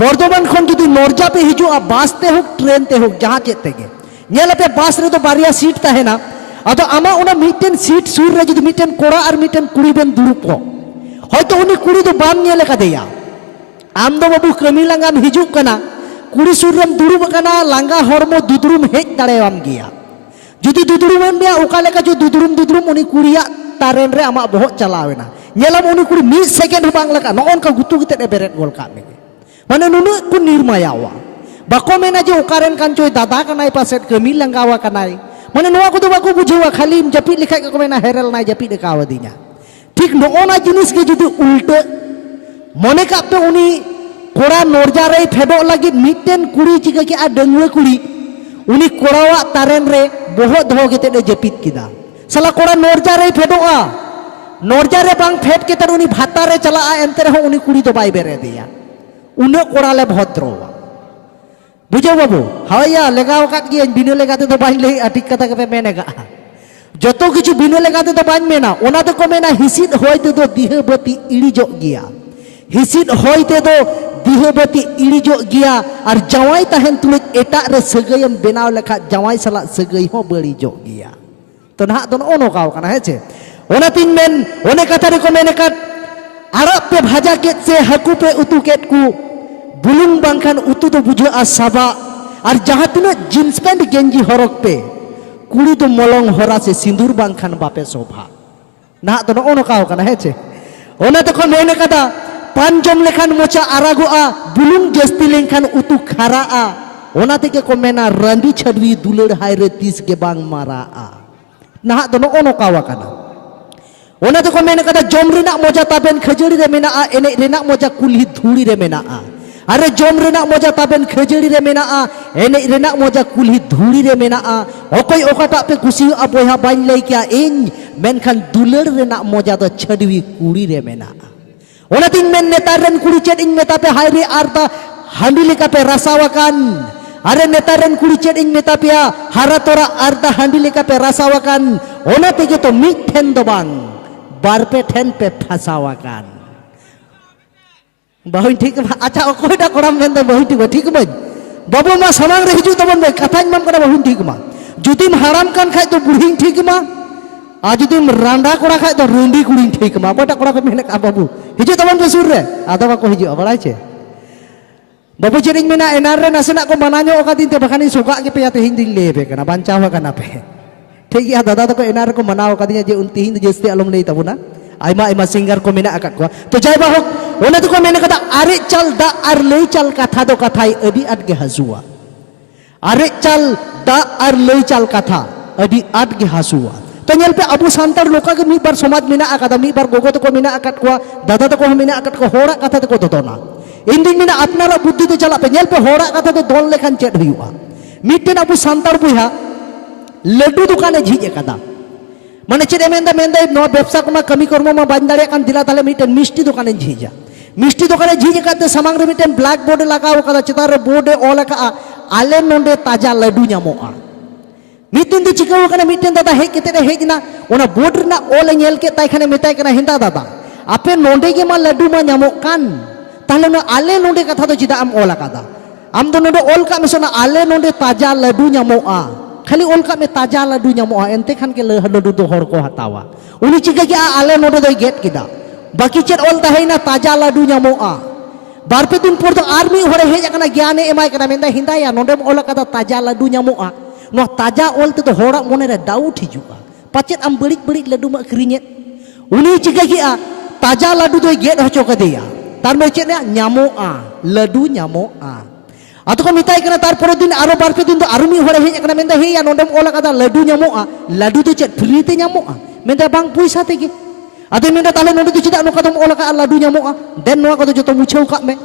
बर्धमान खन जुदी नौरजा पे हिजुआ बस ते हो ट्रेन ते हो जहाँ चेत तेगे नेलपे बस रे तो बारिया सीट तहेना अदो आमा उना मिटेन सीट सुर रे जुदी मिटेन कोड़ा और मिटेन कुड़ी बेन दुरुप को होयतो उनी कुड़ी तो बाम नेले कदेया आम दो बाबू कमी लांगाम हिजुक कना कुड़ी सुर रेम दुरुप कना लांगा हरमो दुदुरुम हेज दाड़ेयाम गिया जुदी दुदुरुम में ओका लेका जो दुदुरुम उनी कुड़िया तारेन रे आमा बहुत चलावेना नेलाम उनी कुड़ी 1 सेकेंड बांग लका नोनका गुतु गते बेरेट गोल का मेगे माने नुनु को निर्मायावा बाको मेना जे ओकारेन कान चोय दादा कनाय पासेट कमी लंगावा कनाय माने नोआ को तो बाको बुझेवा खाली जपी लिखा को मेना हेरल नाय जपी देखावा दिना ठीक नोना जिनिस के जुदी उल्टे मने का पे उनी कोड़ा नोरजा रे फेडो लगी मिटेन कुड़ी चिका के आ डंगुए कुड़ी उनी कोड़ावा तारेन रे बहुत धो के ते जपित किदा सला कोड़ा नोरजा रे फेडोआ नोरजा रे बांग फेट के तर उनी भाता रे चला एंते रे उनी कुड़ी तो बाय बेरे दिया उन्हें कोड़ा ले भद्रोवा बुझे बाबू हया लेगाव काट गिया बिनो लेगाते तो बाñ ले ठीक कथा के पे मेनेगा जतो किछु बिनो लेगाते तो बाñ मेना ओना तो को मेना हिसिद होयते तो दिहबती इड़िजो गिया हिसिद होयते तो दिहबती इड़िजो गिया और जवाई तहन तुले एटा रे सगयम बेनाव लेखा जवाई सला सगय हो बड़ीजो गिया तो ना तो ओनो काव कना हेचे ओना तीन मेन ओने कथा रे को मेने काट आरब पे भाजा के से हकू पे उतु केट को बुलुंग बांखान उतु तो बुझे आसाबा और जहाँ तीन जींस पैंट गेंजी हरक पे कुड़ी तो मलंग हरा से सिंदूर बांखान बापे शोभा ना तो ओनो काव कना हेचे ओना तो को मेने कदा पान जम लेखान मोचा आरागोआ बुलुंग जस्ती लेखान उतु खाराआ ओना ते के को मेना रंदी छडवी दुलड़ हायरे 30 के बांग माराआ ना तो ओनो काव कना ओना तो को मेने कदा जम रेना मोजा ताबेन खजड़ी रे मेना एने रेना मोजा कुल्ही धूड़ी रे मेना अरे जम रेना मोजा ताबेन खजड़ी रे मेना एने रेना मोजा कुल्ही धूड़ी रे मेना ओकय ओकाटा पे कुसी आ बोया बाñ लई क्या इन मेनखान दुलड़ रेना मोजा तो छडवी कुड़ी रे मेना ओना तीन मेन नेतार रेन कुड़ी चेट इन मेता पे हायरे आरता हांडी लेका पे रसावाकान अरे नेतार रेन कुड़ी चेट इन मेता पे हारा तोरा आरता हांडी लेका पे रसावाकान ओना तेगे तो मिट ठेन दो बांग बार पे ठेन पे फसावाकान बहु ठीक अच्छा ओकोटा कोड़ा मेन दो बहु ठीक बज बाबू मा समांग रे हिजु तबन बे कथाñ माम करा बहु ठीक मा जुदिम हाराम कान खाय तो बुढ़ी ठीक मा आ जुदिम रांडा कोड़ा खाय तो रुंडी कुड़ी ठीक मा बटा कोड़ा पे मेने का बाबू हिजु तबन पे सुर रे आदा बा को हिजु बड़ाय छे बाबू चेरिंग मेना एनार रे नासेना को मनाño ओका दिन ते बखानी सोगा के पे याते हिंदी लेबे कना बांचाव कना पे ठीक गया दादा तो एनार को मनाव का दिया जे उनती हिंद जस्ते अलम नहीं तबुना आइमा आइमा सिंगर को मेना अकट को तो जय बाहक ओने तो को मेने कदा अरे चल दा आर लई चल कथा दो कथाई अडी आट गे हसुआ अरे चल दा आर लई चल कथा अडी आट गे हसुआ तो नेल पे अबु सांतार लोका के मी बार समाज मेना अकदा मी बार गोगो तो को मेना अकट को दादा तो को मेना अकट को होड़ा कथा तो को दोना इन दिन मेना अपनारा बुद्धि तो चला पे नेल पे होड़ा कथा तो दोल लेखान चेट हुआ मिटेन अबु सांतार बुहा लड्डू दुकाने झीजे कदा माने चेदे मेंदा नो व्यवसा को कमी कर्म मा बाñ दाड़े कान दिला ताले मिटेन मिष्टि दुकाने झीजा मिष्टि दुकाने झीजे काते समांग रे मिटेन ब्लैक बोर्ड लगाव कदा चितार रे बोर्ड ऑल का आले नोंडे ताजा लड्डू ᱧᱟᱢᱚᱜᱼᱟ मिटिन दि चिकाव कना मिटेन दादा हेज केते रे हेजना ओना बोर्ड रना ऑल नेल के ताय खाने मेताय कना हिंदा दादा आपे नोंडे गे मा लड्डू मा ᱧᱟᱢᱚᱜ कान ताले नो आले नोंडे कथा तो चिदा आम ऑल कादा आम दो नोंडे ऑल का मेसना आले नोंडे ताजा लड्डू ᱧᱟᱢᱚᱜᱼᱟ खाली उनका में ताजा लड्डू ᱧᱟᱢᱚᱜᱼᱟ एंते खान के लड्डू दो हर को हतावा उनी चिका के आले नोडे दो गेट किदा बाकी चेत ऑल तहेना ताजा लड्डू ᱧᱟᱢᱚᱜᱼᱟ बार पे दिन पर तो आर्मी हरे हेज अकना ज्ञाने एमाय कना मेंदा हिंदाया नोडे ऑल कदा ताजा लड्डू ᱧᱟᱢᱚᱜᱼᱟ नो ताजा ऑल ते तो होड़ा मोने रे डाउट हिजुआ पाचेत आम बड़ी बड़ी लड्डू मा अखरिñet उनी चिका के ताजा लड्डू दो गेट हचो कदेया तार में चेत ᱧᱟᱢᱚᱜᱼᱟ लड्डू ᱧᱟᱢᱚᱜᱼᱟ आतो को मिताय कना तार पर दिन आरो बार पे दिन तो आरुमी हरे हेज कना मेंदा हेया नोंडेम ओला कदा लड्डू ᱧᱟᱢᱚᱜᱼᱟ लड्डू तो चेत फ्री ते ᱧᱟᱢᱚᱜᱼᱟ मेंदा बांग पैसा तेगे आदो मेंदा ताले नोंडे तो चिदा नोका तुम ओला का लड्डू ᱧᱟᱢᱚᱜᱼᱟ देन नोआ को तो जतो मुछाव का में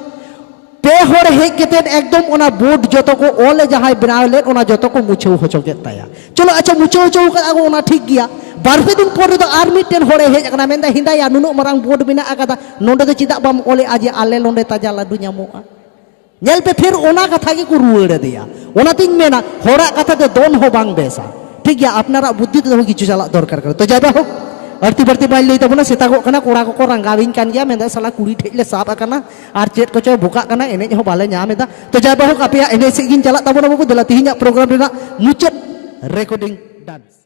पे हर हेज केते एकदम ओना बोर्ड जतो को ओले जहाय बनाव ले ओना जतो को मुछाव होचो के ताया चलो अच्छा मुछाव चौ का आगो ओना ठीक गया बार पे दिन पर तो आर मिटेन हरे हेज कना मेंदा हिंदाया नुनु मरांग बोर्ड बिना आकादा नोंडे तो चिदा बाम ओले आजे आले नोंडे ताजा लड्डू ᱧᱟᱢᱚᱜᱼᱟ नेल पे फिर ओना कथा के को रुआड़ दिया ओना तिन मेना होड़ा कथा तो दोन हो बांग बेसा ठीक गया अपनारा बुद्धि तो किछु चला दरकार कर तो जाबा हो आरती बारती बाई लई तबना सेतागो कना कोड़ा को रंगाविन कान गया मेदा साला कुड़ी ठेले साब आकना आर चेत को चो बुका कना एने हो बाले ᱧᱟᱢᱮᱫᱟ तो जाय बाहु कापे एने सेगिन चला तबना बाबू दला तिहिnya प्रोग्राम रेना मुचाद रेकॉर्डिंग डांस